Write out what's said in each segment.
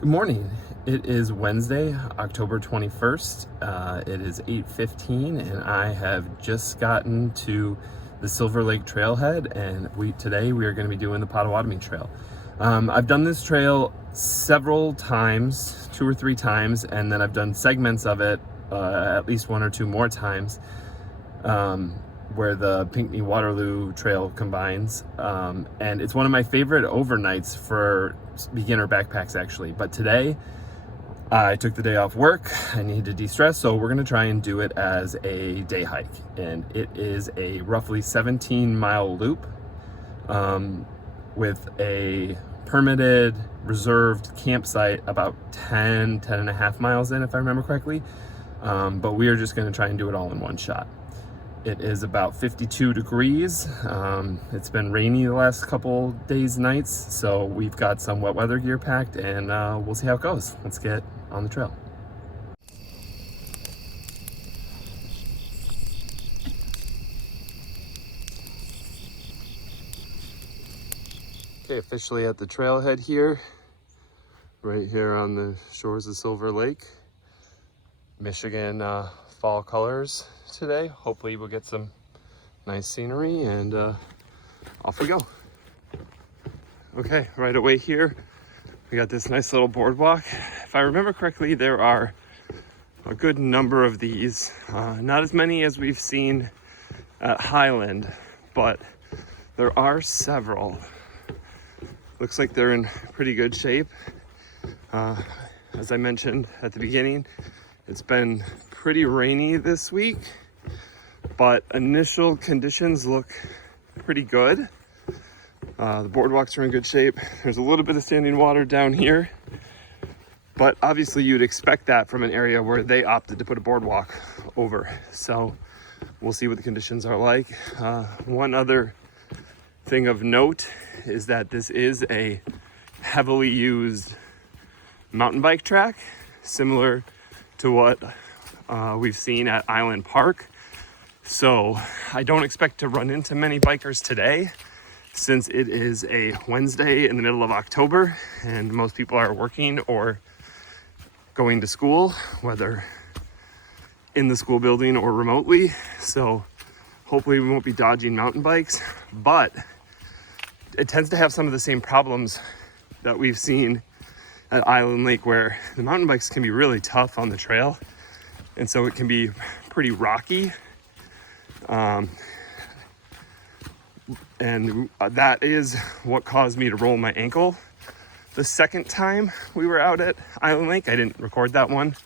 Good morning. It is Wednesday, October 21st. It is 8:15 and I have just gotten to the Silver Lake Trailhead, and today we are going to be doing the Potawatomi Trail. I've done this trail several times, 2 or 3 times, and then I've done segments of it at least 1 or 2 more times where the Pinkney Waterloo Trail combines, and it's one of my favorite overnights for beginner backpacks actually. But today I took the day off work. I need to de-stress, so we're going to try and do it as a day hike, and it is a roughly 17-mile loop with a permitted reserved campsite about 10 and a half miles in, if I remember correctly, but we are just going to try and do it all in one shot. It is about 52 degrees. It's been rainy the last couple days, nights, so we've got some wet weather gear packed, and we'll see how it goes. Let's get on the trail. Okay, officially at the trailhead here, right here on the shores of Silver Lake. Michigan fall colors today. Hopefully we'll get some nice scenery, and off we go. Okay, right away here we got this nice little boardwalk. If I remember correctly, there are a good number of these, not as many as we've seen at Highland, but there are several. Looks like they're in pretty good shape. As I mentioned at the beginning, it's been pretty rainy this week, but initial conditions look pretty good. The boardwalks are in good shape. There's a little bit of standing water down here, but obviously you'd expect that from an area where they opted to put a boardwalk over. So we'll see what the conditions are like. One other thing of note is that this is a heavily used mountain bike track, similar to what we've seen at Island Park. So I don't expect to run into many bikers today, since it is a Wednesday in the middle of October and most people are working or going to school, whether in the school building or remotely. So hopefully we won't be dodging mountain bikes, but it tends to have some of the same problems that we've seen at Island Lake, where the mountain bikes can be really tough on the trail, and so it can be pretty rocky. And that is what caused me to roll my ankle the second time we were out at Island Lake. I didn't record that one.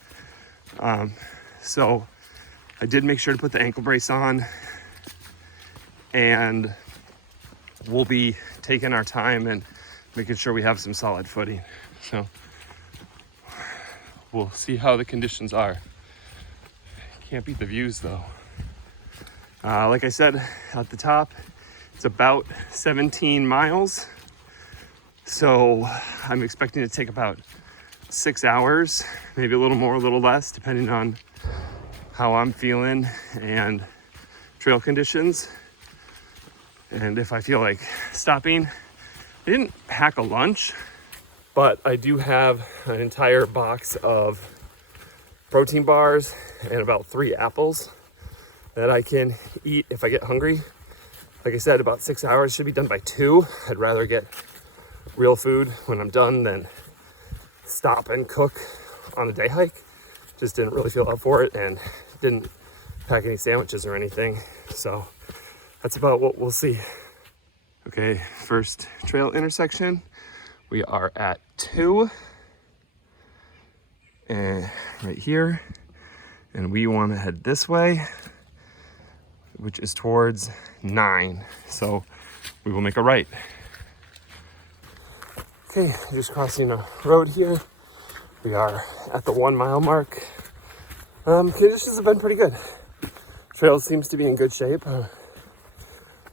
So I did make sure to put the ankle brace on, and we'll be taking our time and making sure we have some solid footing. So we'll see how the conditions are. Can't beat the views though. Like I said at the top, it's about 17 miles. So I'm expecting it to take about 6 hours, maybe a little more, a little less, depending on how I'm feeling and trail conditions. And if I feel like stopping. I didn't pack a lunch, but I do have an entire box of protein bars and about 3 apples that I can eat if I get hungry. Like I said, about 6 hours, should be done by 2. I'd rather get real food when I'm done than stop and cook on a day hike. Just didn't really feel up for it, and didn't pack any sandwiches or anything. So that's about what we'll see. Okay, first trail intersection. We are at 2 and right here, and we want to head this way, which is towards 9. So we will make a right. Okay, just crossing a road here. We are at the 1 mile mark. Conditions have been pretty good. Trail seems to be in good shape.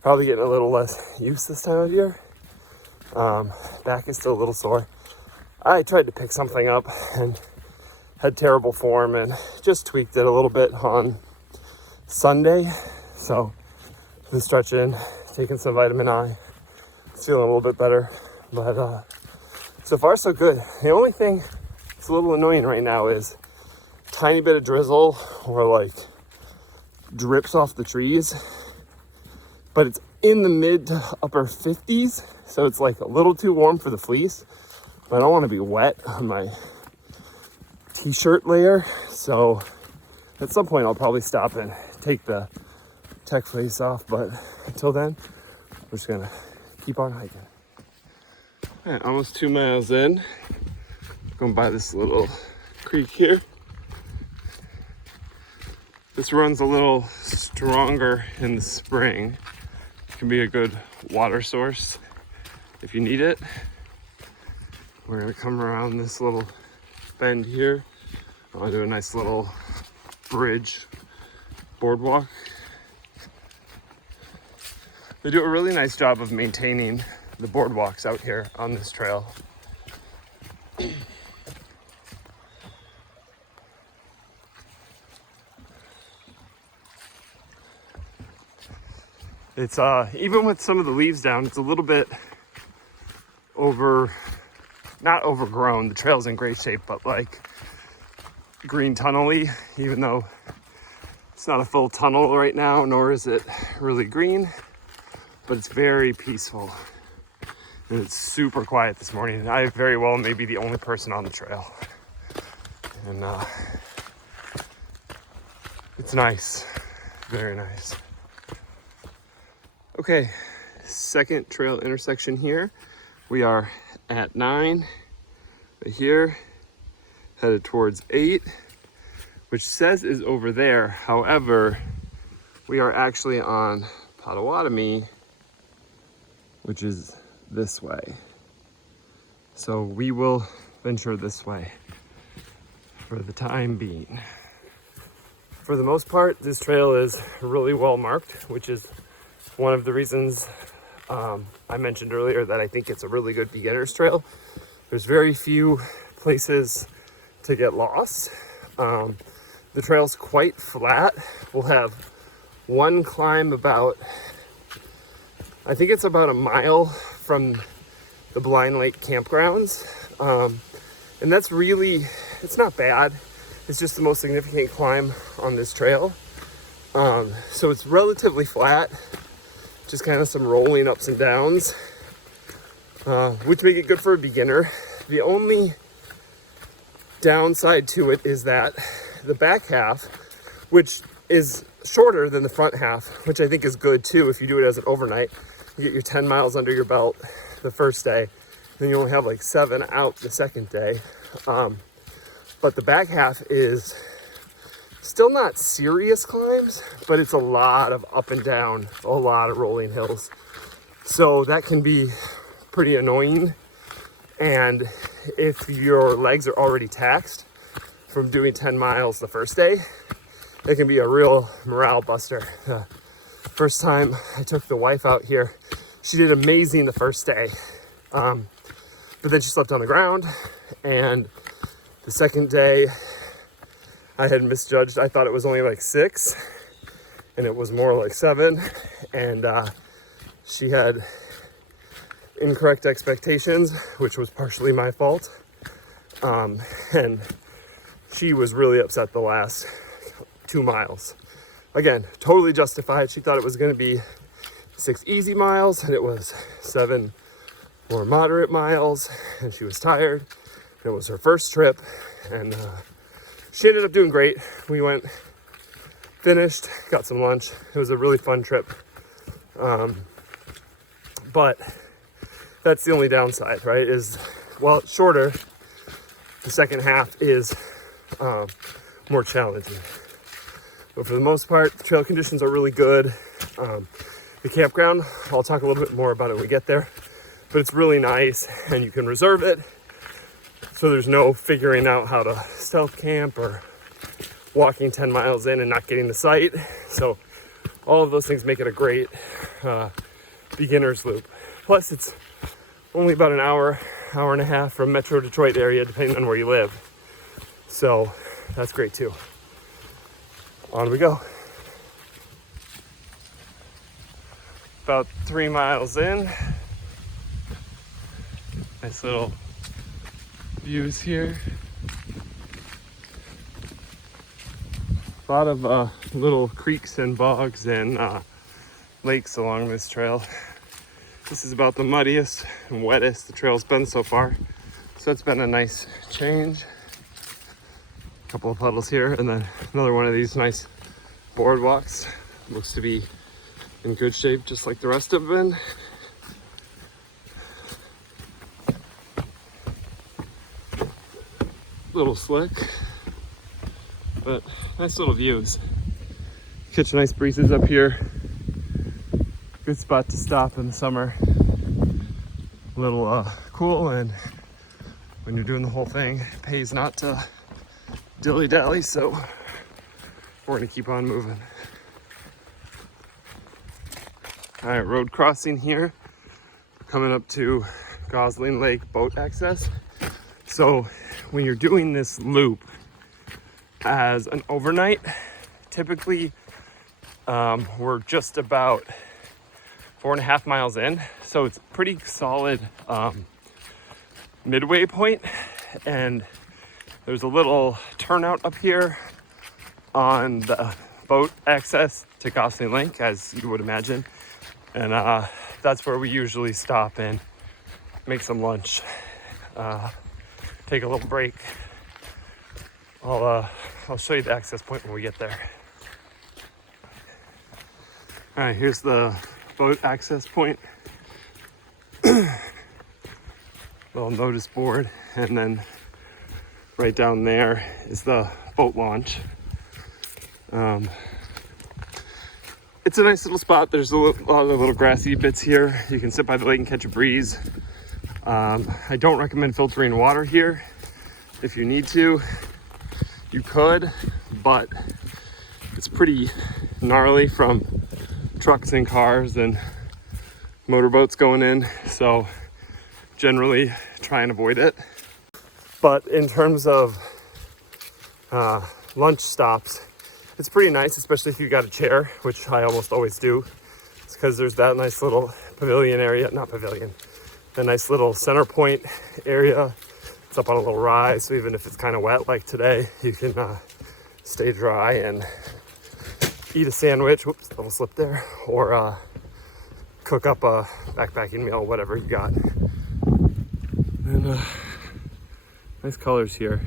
Probably getting a little less use this time of year. Back is still a little sore. I tried to pick something up and had terrible form and just tweaked it a little bit on Sunday. So been stretching, taking some vitamin I. It's feeling a little bit better, but So far, so good. The only thing that's a little annoying right now is tiny bit of drizzle or like drips off the trees, but it's in the mid to upper 50s, so it's like a little too warm for the fleece, but I don't want to be wet on my t-shirt layer. So at some point I'll probably stop and take the tech fleece off, but until then we're just gonna keep on hiking. All right, almost 2 miles in, going by this little creek here. This runs a little stronger in the spring. It can be a good water source if you need it. We're gonna come around this little bend here. I'll do a nice little bridge boardwalk. They do a really nice job of maintaining the boardwalks out here on this trail. It's even with some of the leaves down, it's a little bit not overgrown. The trail's in great shape, but like green tunnel-y, even though it's not a full tunnel right now, nor is it really green, but it's very peaceful. And it's super quiet this morning. I very well may be the only person on the trail. And it's nice, very nice. Okay, second trail intersection here. We are at 9, right here, headed towards 8, which says is over there. However, we are actually on Potawatomi, which is this way. So we will venture this way for the time being. For the most part, this trail is really well marked, which is one of the reasons I mentioned earlier that I think it's a really good beginner's trail. There's very few places to get lost. The trail's quite flat. We'll have one climb about, I think it's about a mile from the Blind Lake campgrounds. And that's really, it's not bad. It's just the most significant climb on this trail. So it's relatively flat. Just kind of some rolling ups and downs, which make it good for a beginner. The only downside to it is that the back half, which is shorter than the front half, which I think is good too if you do it as an overnight. You get your 10 miles under your belt the first day, then you only have like 7 out the second day. But the back half is still not serious climbs, but it's a lot of up and down, a lot of rolling hills. So that can be pretty annoying. And if your legs are already taxed from doing 10 miles the first day, it can be a real morale buster. First time I took the wife out here, she did amazing the first day. But then she slept on the ground, and the second day, I had misjudged. I thought it was only like 6, and it was more like 7. And she had incorrect expectations, which was partially my fault. And she was really upset the last 2 miles. Again, totally justified. She thought it was going to be 6 easy miles, and it was 7 more moderate miles, and she was tired. And it was her first trip, and she ended up doing great. We went, finished, got some lunch. It was a really fun trip. But that's the only downside, right? Is, while it's shorter, the second half is more challenging. But for the most part, the trail conditions are really good. The campground, I'll talk a little bit more about it when we get there, but it's really nice, and you can reserve it. So there's no figuring out how to stealth camp or walking 10 miles in and not getting the site. So all of those things make it a great beginner's loop. Plus it's only about an hour and a half from Metro Detroit area, depending on where you live. So that's great too. On we go. About 3 miles in. Nice little views here. A lot of little creeks and bogs and lakes along this trail. This is about the muddiest and wettest the trail's been so far. So it's been a nice change. A couple of puddles here, and then another one of these nice boardwalks. Looks to be in good shape, just like the rest have been. Little slick, but nice little views. Catch nice breezes up here. Good spot to stop in the summer. A little cool, and when you're doing the whole thing, it pays not to dilly-dally, so we're gonna keep on moving. All right, road crossing here. Coming up to Gosling Lake boat access. So when you're doing this loop as an overnight, typically we're just about 4.5 miles in. So it's pretty solid midway point, and there's a little turnout up here on the boat access to Gosling Lake, as you would imagine. And that's where we usually stop and make some lunch, take a little break. I'll show you the access point when we get there. All right, here's the boat access point. Little notice board, and then right down there is the boat launch. It's a nice little spot. There's a lot of little grassy bits here. You can sit by the lake and catch a breeze. I don't recommend filtering water here. If you need to, you could, but it's pretty gnarly from trucks and cars and motorboats going in. So generally try and avoid it. But in terms of lunch stops, it's pretty nice, especially if you got a chair, which I almost always do. It's because there's that nice little pavilion area, not pavilion, a nice little center point area. It's up on a little rise, so even if it's kind of wet like today, you can stay dry and eat a sandwich, whoops, little slip there, or cook up a backpacking meal, whatever you got. And nice colors here.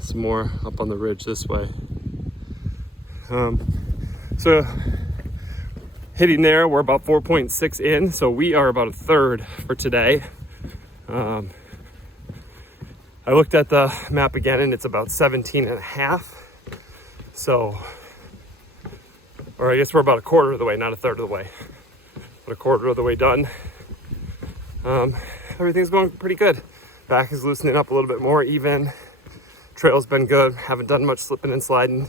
Some more up on the ridge this way. So hitting there, we're about 4.6 in, so we are about a third for today. I looked at the map again, and it's about 17 and a half. So, or I guess we're about a quarter of the way, not a third of the way, but a quarter of the way done. Everything's going pretty good. Back is loosening up a little bit more even. Trail's been good. Haven't done much slipping and sliding,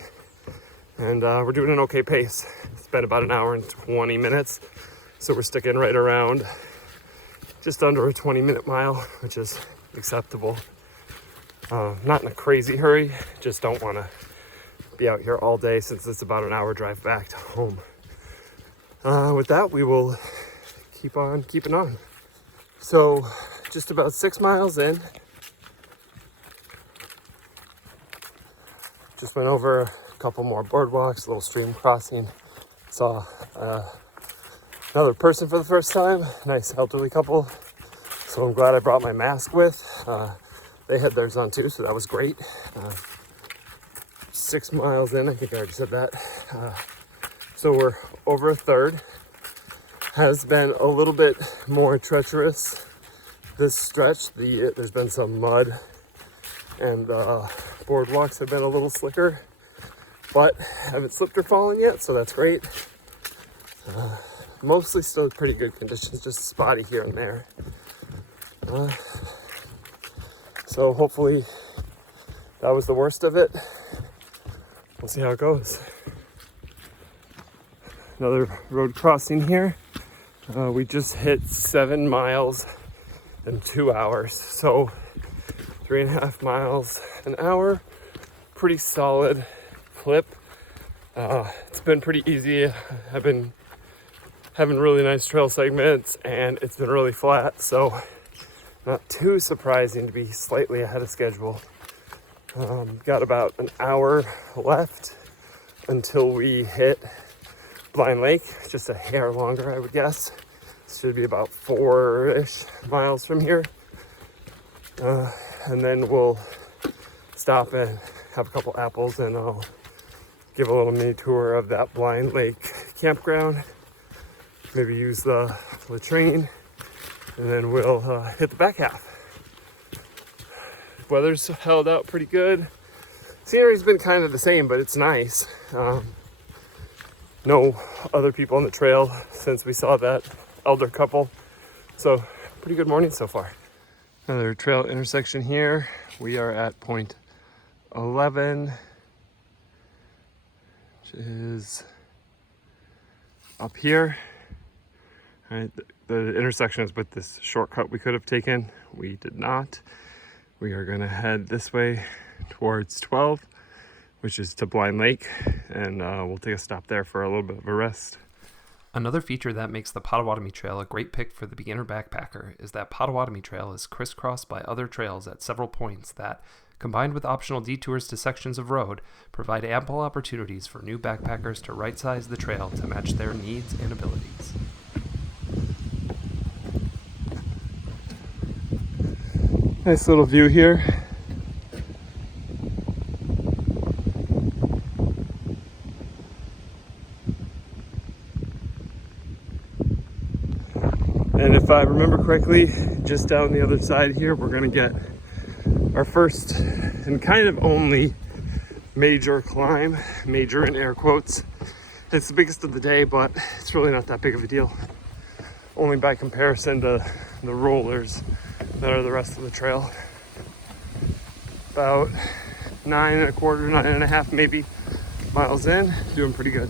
and we're doing an okay pace. It's been about an hour and 20 minutes, so we're sticking right around just under a 20-minute mile, which is acceptable. Not in a crazy hurry, just don't want to be out here all day since it's about an hour drive back to home. With that, we will keep on keeping on. So just about 6 miles in. Just went over a couple more boardwalks, a little stream crossing. Saw another person for the first time, nice elderly couple. So I'm glad I brought my mask with. They had theirs on too, so that was great. 6 miles in, I think I already said that. So we're over a third. Has been a little bit more treacherous this stretch. There's been some mud, and boardwalks have been a little slicker, but haven't slipped or fallen yet, so that's great. Mostly still pretty good conditions, just spotty here and there. So hopefully that was the worst of it. We'll see how it goes. Another road crossing here. We just hit 7 miles in 2 hours. So 3.5 miles an hour, pretty solid clip. It's been pretty easy. I've been having really nice trail segments, and it's been really flat. So Not too surprising to be slightly ahead of schedule. Got about an hour left until we hit Blind Lake, just a hair longer, I would guess. Should be about 4-ish miles from here. And then we'll stop and have a couple apples, and I'll give a little mini tour of that Blind Lake campground. Maybe use the latrine, and then we'll hit the back half. Weather's held out pretty good. Scenery's been kind of the same, but it's nice. No other people on the trail since we saw that elder couple. So pretty good morning so far. Another trail intersection here. We are at point 11, which is up here. All right, the intersection is with this shortcut we could have taken. We did not. We are gonna head this way towards 12, which is to Blind Lake, and we'll take a stop there for a little bit of a rest. Another feature that makes the Potawatomi Trail a great pick for the beginner backpacker is that Potawatomi Trail is crisscrossed by other trails at several points that, combined with optional detours to sections of road, provide ample opportunities for new backpackers to right-size the trail to match their needs and abilities. Nice little view here. And if I remember correctly, just down the other side here, we're gonna get our first and kind of only major climb, major in air quotes. It's the biggest of the day, but it's really not that big of a deal. Only by comparison to the rollers that are the rest of the trail. About 9.25, 9.5 maybe miles in, doing pretty good.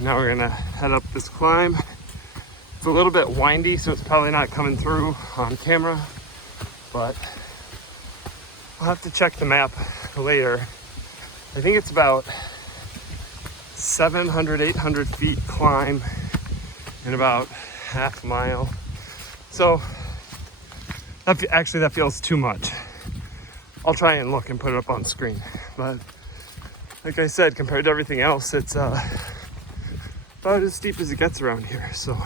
Now we're gonna head up this climb. It's a little bit windy, so it's probably not coming through on camera, but I'll have to check the map later. I think it's about 700, 800 feet climb in about half a mile. So that feels too much. I'll try and look and put it up on screen. But like I said, compared to everything else, it's about as steep as it gets around here. So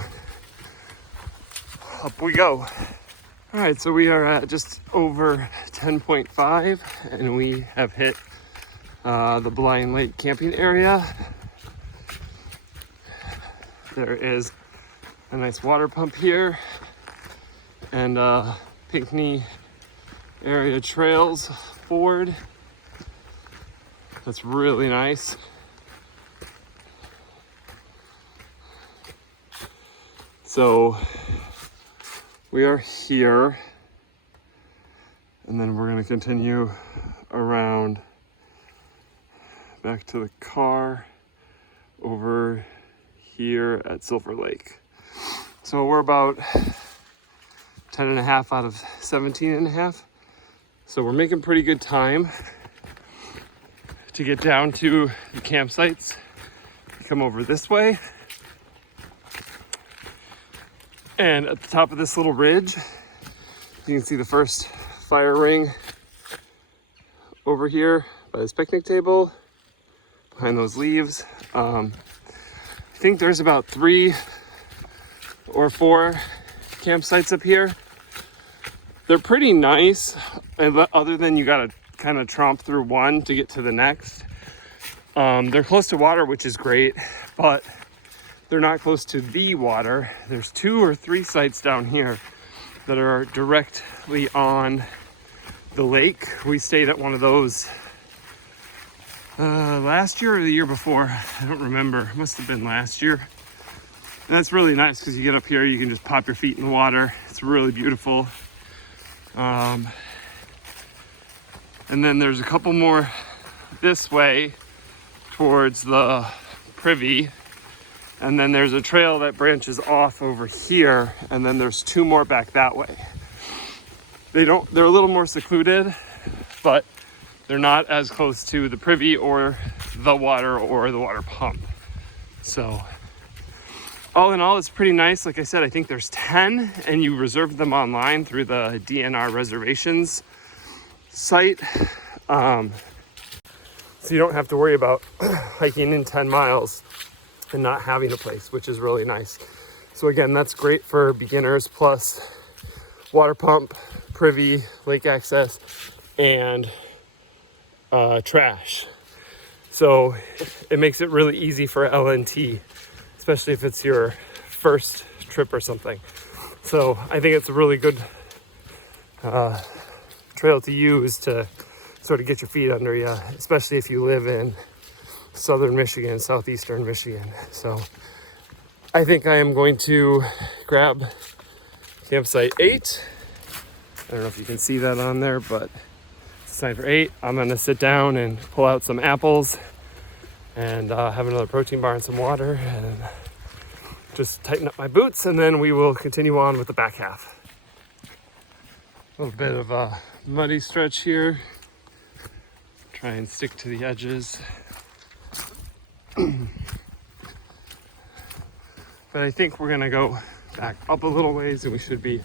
up we go. All right, so we are at just over 10.5, and we have hit the Blind Lake camping area. There is a nice water pump here, and Pinkney area trails forward. That's really nice. So we are here, and then we're going to continue around back to the car over here at Silver Lake. So we're about 10.5 out of 17.5. So we're making pretty good time to get down to the campsites. You come over this way, and at the top of this little ridge, you can see the first fire ring over here by this picnic table, behind those leaves. I think there's about 3 or 4 campsites up here. They're pretty nice, other than you gotta kind of tromp through one to get to the next. They're close to water, which is great, but they're not close to the water. There's 2 or 3 sites down here that are directly on the lake. We stayed at one of those last year or the year before. I don't remember. It must have been last year. And that's really nice because you get up here, you can just pop your feet in the water. It's really beautiful. And then there's a couple more this way towards the Privy. And then there's a trail that branches off over here, and then there's 2 more back that way. They're a little more secluded, but they're not as close to the Privy or the water pump. So all in all, it's pretty nice. Like I said, I think there's 10 and you reserve them online through the DNR reservations site. So you don't have to worry about hiking in 10 miles and not having a place, which is really nice. So again, that's great for beginners, plus water pump, privy, lake access, and trash. So it makes it really easy for LNT, especially if it's your first trip or something. So I think it's a really good trail to use to sort of get your feet under you, especially if you live in southern Michigan, southeastern Michigan. So I think I am going to grab campsite 8. I don't know if you can see that on there, but it's time for 8. I'm gonna sit down and pull out some apples and have another protein bar and some water and just tighten up my boots, and then we will continue on with the back half. A little bit of a muddy stretch here. Try and stick to the edges. But I think we're gonna go back up a little ways and we should be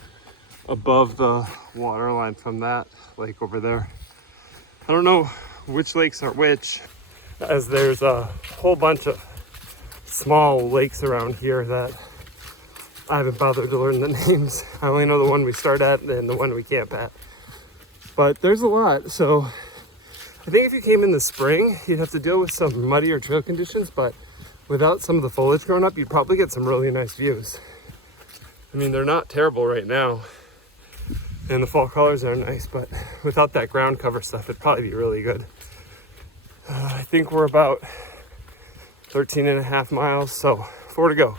above the water line from that lake over there. I don't know which lakes are which, as there's a whole bunch of small lakes around here that I haven't bothered to learn the names. I only know the one we start at and the one we camp at. But there's a lot, so I think if you came in the spring, you'd have to deal with some muddier trail conditions, but without some of the foliage growing up, you'd probably get some really nice views. I mean, they're not terrible right now, and the fall colors are nice, but without that ground cover stuff, it'd probably be really good. I think we're about 13 and a half miles, so 4 to go.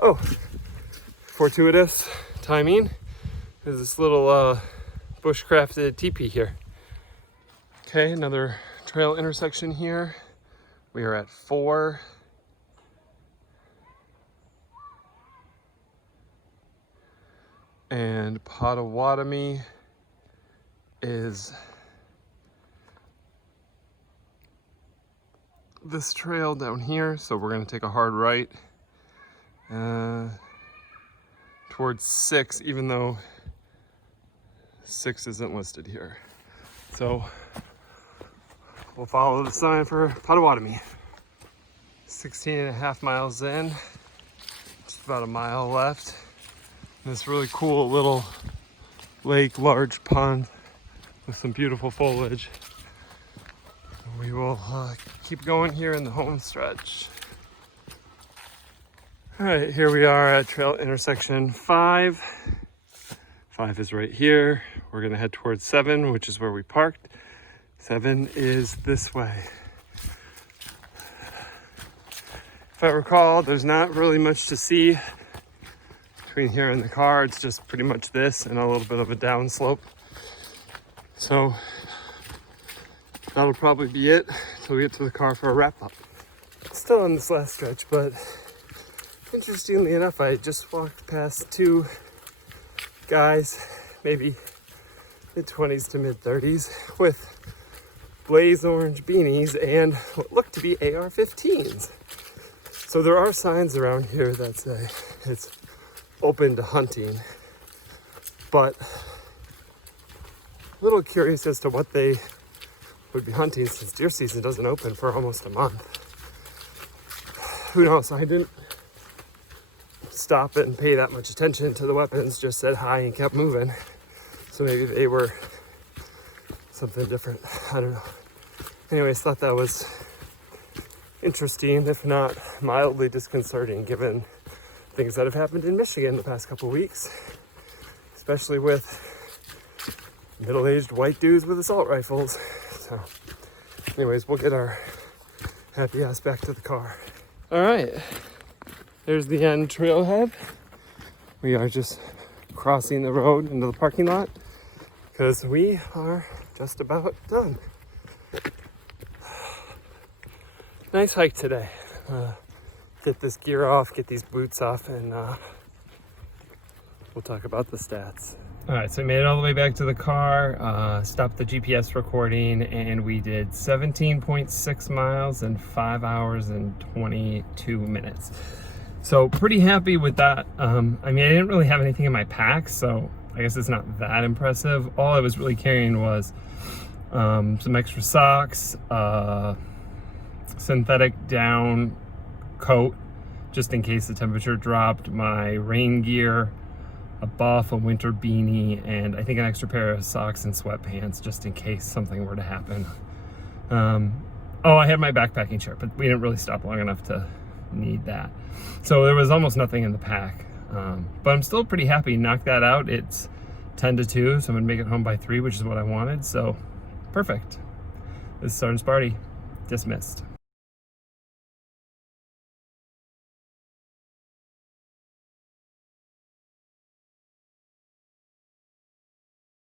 Oh, fortuitous timing. There's this little bushcrafted teepee here. Okay, another trail intersection here. We are at 4. And Potawatomi is this trail down here, so we're going to take a hard right towards 6, even though 6 isn't listed here. So we'll follow the sign for Potawatomi. 16 and a half miles in, just about a mile left. This really cool little lake, large pond with some beautiful foliage. We will keep going here in the home stretch. All right, here we are at trail intersection 5. 5 is right here. We're gonna head towards 7, which is where we parked. 7 is this way. If I recall, there's not really much to see between here and the car. It's just pretty much this and a little bit of a downslope. So that'll probably be it until we get to the car for a wrap up. Still on this last stretch, but interestingly enough, I just walked past 2 guys, maybe mid-20s to mid-30s, with blaze orange beanies and what look to be AR-15s. So there are signs around here that say it's open to hunting, but a little curious as to what they would be hunting since deer season doesn't open for almost a month. Who knows? I didn't stop and pay that much attention to the weapons, just said hi and kept moving. So maybe they were something different. I don't know. Anyways, thought that was interesting, if not mildly disconcerting, given things that have happened in Michigan the past couple weeks, especially with middle-aged white dudes with assault rifles. So anyways, we'll get our happy ass back to the car. All right, there's the end trailhead. We are just crossing the road into the parking lot because we are just about done. Nice hike today. Get this gear off, get these boots off, and we'll talk about the stats. All right, so we made it all the way back to the car, stopped the GPS recording, and we did 17.6 miles in 5 hours and 22 minutes. So pretty happy with that. I mean, I didn't really have anything in my pack, so I guess it's not that impressive. All I was really carrying was some extra socks, synthetic down coat, just in case the temperature dropped, my rain gear, a buff, a winter beanie, and I think an extra pair of socks and sweatpants, just in case something were to happen. Oh, I had my backpacking chair, but we didn't really stop long enough to need that. So there was almost nothing in the pack. But I'm still pretty happy. Knocked that out. It's 10 to 2, so I'm gonna make it home by 3, which is what I wanted. So perfect. This is Sergeant Sparty. Dismissed.